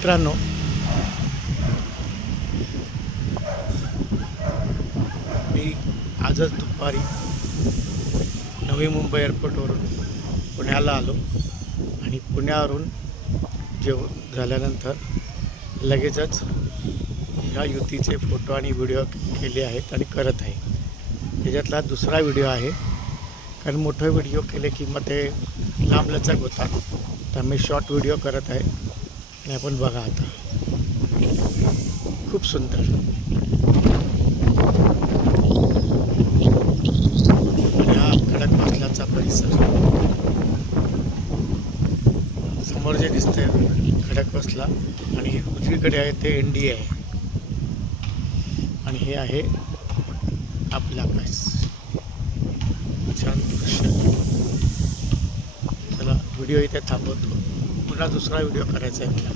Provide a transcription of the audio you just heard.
मित्रांनो, मी आजच दुपारी नवी मुंबई एअरपोर्टवरून पुण्याला आलो आणि पुण्यावरून जेवण झाल्यानंतर लगेचच ह्या युतीचे फोटो आणि व्हिडिओ केले आहेत आणि करत आहे. त्याच्यातला दुसरा व्हिडिओ आहे, कारण मोठे व्हिडिओ केले की मग ते लांबलचक होतात. तर मी शॉर्ट व्हिडिओ करत आहे आणि आपण बघा आता. खूप सुंदर आणि हा खडकवासलाचा परिसर. समोर जे दिसतंय खडकवासला आणि उजवीकडे आहे ते NDA आहे आणि हे आहे आपला आकाश. छान दृश्य. चला व्हिडिओ इथे थांबवतो. पुन्हा दुसरा व्हिडिओ करायचा आहे मला.